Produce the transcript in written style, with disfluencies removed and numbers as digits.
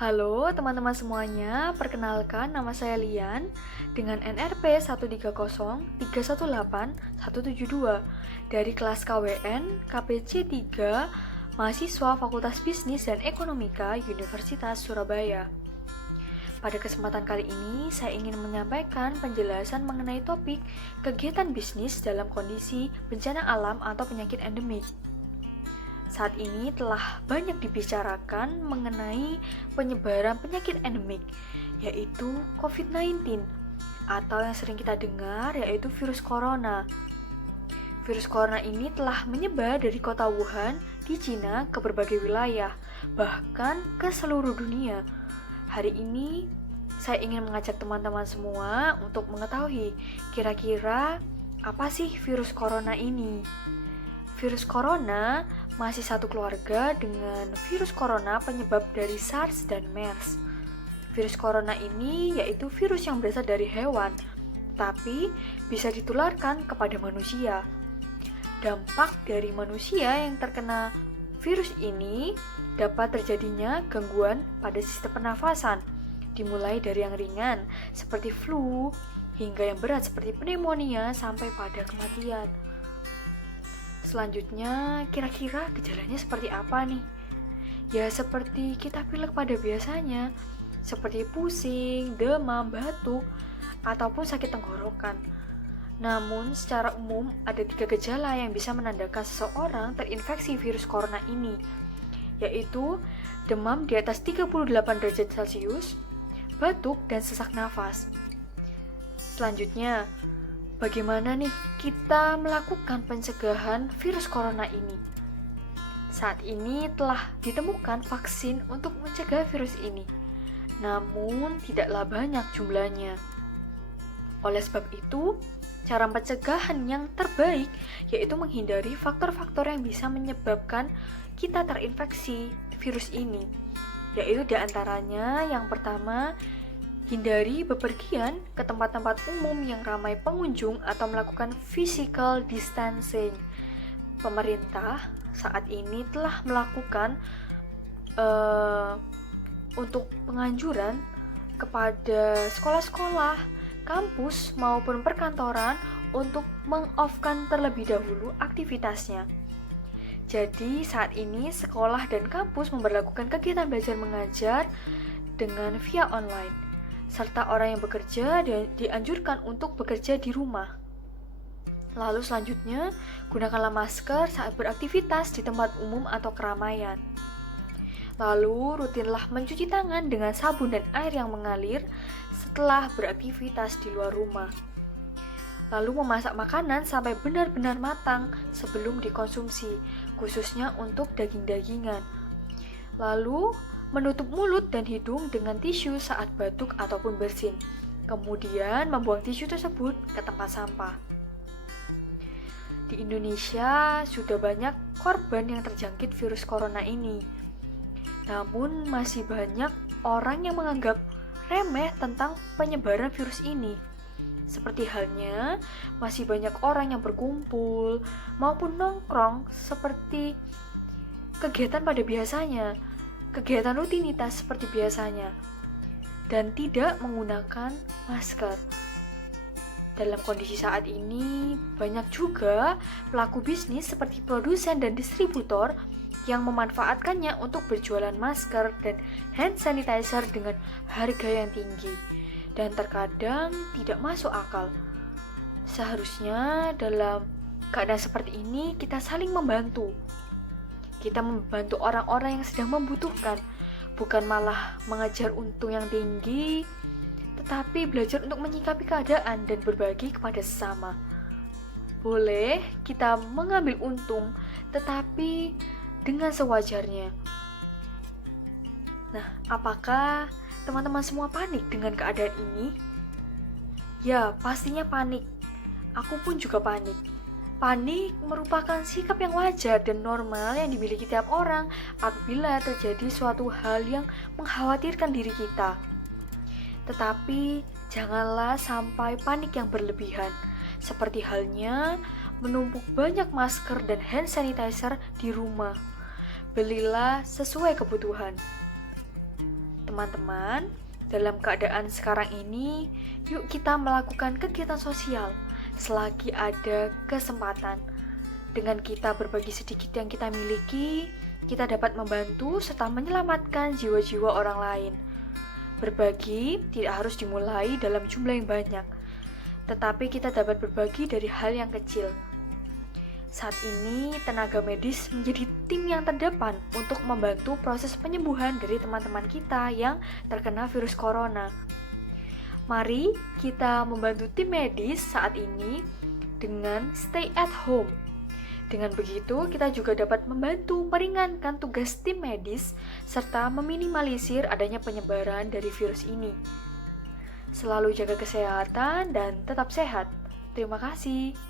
Halo teman-teman semuanya, perkenalkan nama saya Lian dengan NRP 130318172 dari kelas KWN KPC 3 mahasiswa Fakultas Bisnis dan Ekonomika Universitas Surabaya. Pada kesempatan kali ini, saya ingin menyampaikan penjelasan mengenai topik kegiatan bisnis dalam kondisi bencana alam atau penyakit endemik. Saat ini telah banyak dibicarakan mengenai penyebaran penyakit endemik, yaitu COVID-19, atau yang sering kita dengar yaitu virus corona. Virus corona ini telah menyebar dari kota Wuhan di Cina ke berbagai wilayah, bahkan ke seluruh dunia. Hari ini, saya ingin mengajak teman-teman semua untuk mengetahui kira-kira apa sih virus corona ini. Virus corona masih satu keluarga dengan virus corona penyebab dari SARS dan MERS. Virus corona ini yaitu virus yang berasal dari hewan, tapi bisa ditularkan kepada manusia. Dampak dari manusia yang terkena virus ini dapat terjadinya gangguan pada sistem pernafasan, dimulai dari yang ringan seperti flu, hingga yang berat seperti pneumonia sampai pada kematian. Selanjutnya, kira-kira gejalanya seperti apa nih? Ya seperti kita pilek pada biasanya, seperti pusing, demam, batuk, ataupun sakit tenggorokan. Namun, secara umum ada 3 gejala yang bisa menandakan seseorang terinfeksi virus corona ini, yaitu demam di atas 38 derajat Celcius, batuk, dan sesak nafas. Selanjutnya, bagaimana nih kita melakukan pencegahan virus corona ini? Saat ini telah ditemukan vaksin untuk mencegah virus ini, namun tidaklah banyak jumlahnya. Oleh sebab itu, cara pencegahan yang terbaik yaitu menghindari faktor-faktor yang bisa menyebabkan kita terinfeksi virus ini, yaitu diantaranya yang pertama, hindari bepergian ke tempat-tempat umum yang ramai pengunjung atau melakukan physical distancing. Pemerintah saat ini telah melakukan untuk penganjuran kepada sekolah-sekolah, kampus maupun perkantoran untuk meng-off-kan terlebih dahulu aktivitasnya. Jadi saat ini sekolah dan kampus memberlakukan kegiatan belajar mengajar dengan via online, serta orang yang bekerja dianjurkan untuk bekerja di rumah. Lalu selanjutnya, gunakanlah masker saat beraktivitas di tempat umum atau keramaian. Lalu rutinlah mencuci tangan dengan sabun dan air yang mengalir setelah beraktivitas di luar rumah. Lalu memasak makanan sampai benar-benar matang sebelum dikonsumsi, khususnya untuk daging-dagingan. Lalu menutup mulut dan hidung dengan tisu saat batuk ataupun bersin. Kemudian membuang tisu tersebut ke tempat sampah. Di Indonesia sudah banyak korban yang terjangkit virus corona ini. Namun masih banyak orang yang menganggap remeh tentang penyebaran virus ini. Seperti halnya masih banyak orang yang berkumpul maupun nongkrong seperti kegiatan pada biasanya, kegiatan rutinitas seperti biasanya, dan tidak menggunakan masker. Dalam kondisi saat ini, banyak juga pelaku bisnis seperti produsen dan distributor yang memanfaatkannya untuk berjualan masker dan hand sanitizer dengan harga yang tinggi dan terkadang tidak masuk akal. Seharusnya dalam keadaan seperti ini kita saling membantu. Kita membantu orang-orang yang sedang membutuhkan, bukan malah mengejar untung yang tinggi, tetapi belajar untuk menyikapi keadaan dan berbagi kepada sesama. Boleh kita mengambil untung, tetapi dengan sewajarnya. Nah, apakah teman-teman semua panik dengan keadaan ini? Ya, pastinya panik. Aku pun juga panik. Panik merupakan sikap yang wajar dan normal yang dimiliki tiap orang apabila terjadi suatu hal yang mengkhawatirkan diri kita. Tetapi janganlah sampai panik yang berlebihan, seperti halnya menumpuk banyak masker dan hand sanitizer di rumah. Belilah sesuai kebutuhan. Teman-teman, dalam keadaan sekarang ini, yuk kita melakukan kegiatan sosial selagi ada kesempatan. Dengan kita berbagi sedikit yang kita miliki, kita dapat membantu serta menyelamatkan jiwa-jiwa orang lain. Berbagi tidak harus dimulai dalam jumlah yang banyak, tetapi kita dapat berbagi dari hal yang kecil. Saat ini, tenaga medis menjadi tim yang terdepan untuk membantu proses penyembuhan dari teman-teman kita yang terkena virus corona. Mari kita membantu tim medis saat ini dengan stay at home. Dengan begitu, kita juga dapat membantu meringankan tugas tim medis serta meminimalisir adanya penyebaran dari virus ini. Selalu jaga kesehatan dan tetap sehat. Terima kasih.